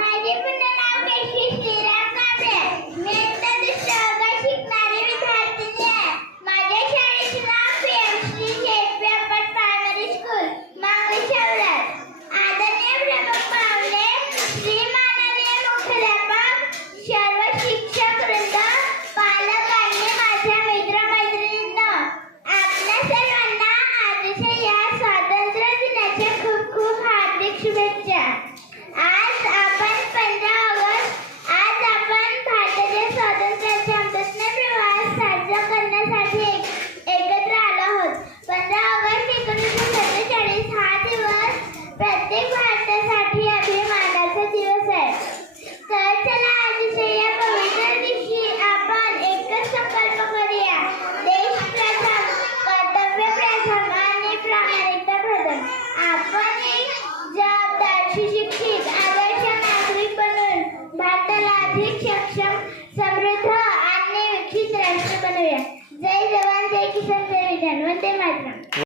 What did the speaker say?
माझे पूर्ण नाव केशरी श्रीराम कांबळे. मी इयत्ता दुसऱ्या वर्गात शिकणारी विद्यार्थिनी आहे. माझ्या शाळेचे नाव पी.एम.श्री. जे.पी. अप्पर प्रायमरी स्कूल, मांगवी शहरात. आदरणीय प्रमुख पाहुणे, श्री माननीय मुख्याध्यापक, सर्व शिक्षक वृंद, पालक आणि माझ्या मित्र-मैत्रिणींनो, आपल्या सर्वांना आजच्या या स्वातंत्र्य दिनाच्या खूप खूप हार्दिक शुभेच्छा. आज आपण भारताच्या स्वातंत्र्याच्या अमृत प्रवास साजरा करण्यासाठी एकत्र आलो आहोत. 15 ऑगस्ट 1947 हा दिवस प्रत्येक भारतासाठी अभिमानाचा दिवस आहे. तर चला आजच्या या पवित्र दिवशी आपण एकच संकल्प करूया, देश प्रथम, कर्तव्य प्रथम आणि प्रामाणिकता प्रथम. आपण एक जबाबदार, सुशिक्षित, आदर्श नागरिक बनून भारताला अधिक सक्षम, समृद्ध आणि विकसित राष्ट्र बनवूया. जय जवान, जय किसान, जय विज्ञान. वंदे मातरम.